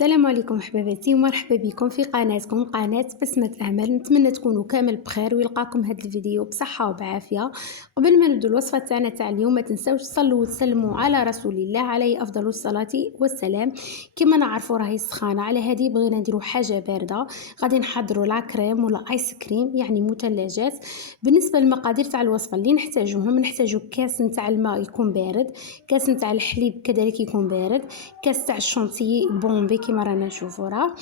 السلام عليكم حباباتي ومرحبا بكم في قناتكم قناة بسمة أمل. نتمنى تكونوا كامل بخير ويلقاكم هذا الفيديو بصحة وبعافية. قبل ما نبدو الوصفة تاعنا تاع اليوم ما تنساوش تصلوا وتسلموا على رسول الله عليه أفضل الصلاة والسلام. كما نعرفوا راهي سخانة، على هذه بغينا نديروا حاجة باردة. غادي نحضروا لا كريم ولا آيس كريم يعني مثلجات. بالنسبة للمقادير تاع الوصفة اللي نحتاجوا كاس نتاع الماء يكون بارد، كاس نتاع الحليب كذلك يكون بارد، كاس تاع الشونتيي بومبي كيما رانا نشوفوا راه،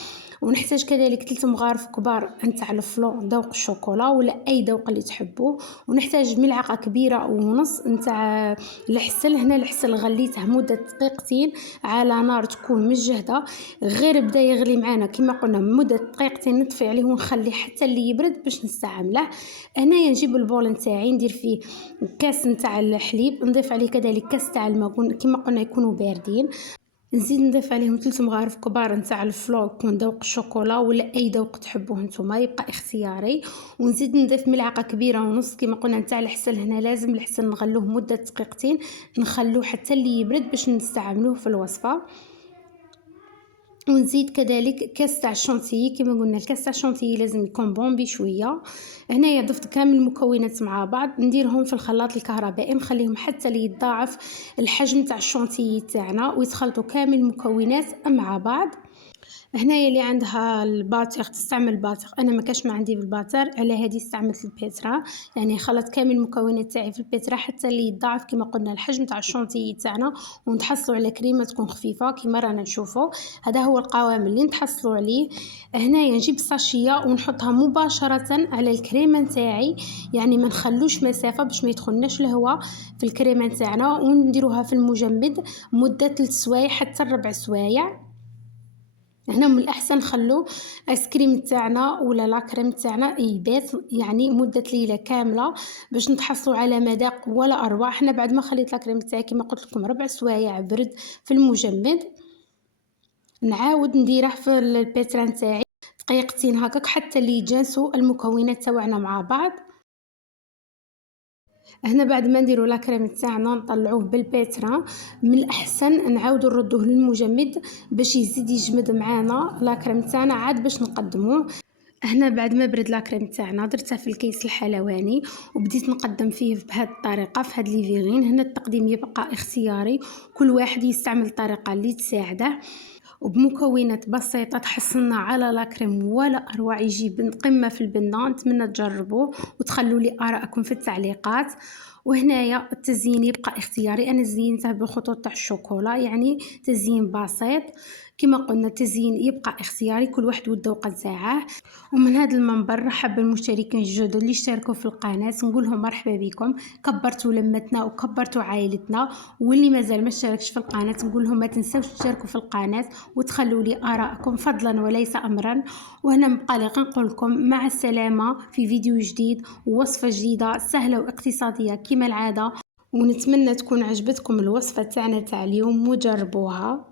ونحتاج كذلك 3 مغارف كبار نتاع الفلون ذوق الشوكولا ولا اي ذوق اللي تحبوه، ونحتاج ملعقه كبيره ونص نتاع العسل. هنا العسل غليته مده دقيقتين على نار تكون مجهده، غير بدا يغلي معنا كما قلنا مده دقيقتين نطفي عليه ونخليه حتى اللي يبرد باش نستعمله. هنايا نجيب البول نتاعي ندير فيه كاس نتاع الحليب، نضيف عليه كذلك كاس تاع الماء كما قلنا يكونوا باردين، نزيد نضيف عليهم 3 مغارف كبار نتاع الفلور يكون ذوق الشوكولا ولا اي ذوق تحبوه نتوما يبقى اختياري، ونزيد نضيف ملعقه كبيره ونص كما قلنا نتاع العسل. هنا لازم العسل نغلوه مده دقيقتين نخلوه حتى اللي يبرد باش نستعملوه في الوصفه. ونزيد كذلك كاس تاع الشونتيي، كما قلنا الكاس تاع الشونتيي لازم يكون بومبي شويه. هنايا ضفت كامل المكونات مع بعض نديرهم في الخلاط الكهربائي، نخليهم حتى ليتضاعف الحجم تاع الشونتيي تاعنا ويتخلطوا كامل المكونات مع بعض. هنايا اللي عندها الباتر تستعمل الباتر، انا ما كاش ما عندي بالباتر، على هذه استعملت البيترا، يعني خلطت كامل المكونات تاعي في البيترا حتى اللي يضاعف كما قلنا الحجم تاع الشونتيي تاعنا، ونتحصلوا على كريمه تكون خفيفه كما رانا نشوفوا. هذا هو القوام اللي نتحصلوا عليه. هنايا نجيب ساشيه ونحطها مباشره على الكريمه نتاعي، يعني ما نخلوش مسافه باش ما يدخلناش الهواء في الكريمه نتاعنا، ونديروها في المجمد مده 3 سوايع حتى 4 سوايع. هنا من الاحسن نخلو ايس كريم تاعنا ولا لا كريم تاعنا يبات يعني مده ليله كامله باش نتحصلوا على مذاق ولا اروع. حنا بعد ما خليت لا كريم تاعي كما قلت لكم 4 سوايع برد في المجمد، نعاود نديره في البيترا نتاعي دقيقتين هكاك حتى اللي يتجانسوا المكونات تاعنا مع بعض. هنا بعد ما نديرو لا كريم تاعنا نطلعوه بالبيترا، من الاحسن نعاودو نردوه للمجمد باش يزيد يجمد معانا لا كريم تاعنا عاد باش نقدموه. هنا بعد ما برد لا كريم تاعنا درتها في الكيس الحلواني وبديت نقدم فيه بهذه الطريقه في هاد ليفيغين. هنا التقديم يبقى اختياري، كل واحد يستعمل الطريقه اللي تساعده، وبمكونات بسيطه تحصلنا على لا كريم ولا اروع، يجي قمه في البنه. نتمنى تجربوه وتخلوا لي ارائكم في التعليقات. وهنايا التزيين يبقى اختياري، انا زينته بالخطوط تاع الشوكولا يعني تزيين بسيط. كما قلنا التزيين يبقى اختياري كل واحد والذوق تاعه. ومن هذا المنبر نحب المشتركين الجدد اللي اشتركوا في القناه نقول لهم مرحبا بكم، كبرتوا لمتنا وكبرتوا عائلتنا. واللي مازال ما اشتركش في القناه نقول لهم ما تنساوش تشتركوا في القناه وتخلوا لي ارائكم فضلا وليس امرا. وهنا مقالق نقول لكم مع السلامه في فيديو جديد ووصفه جديده سهله واقتصاديه كما العاده. ونتمنى تكون عجبتكم الوصفه تاعنا تاع اليوم وجربوها.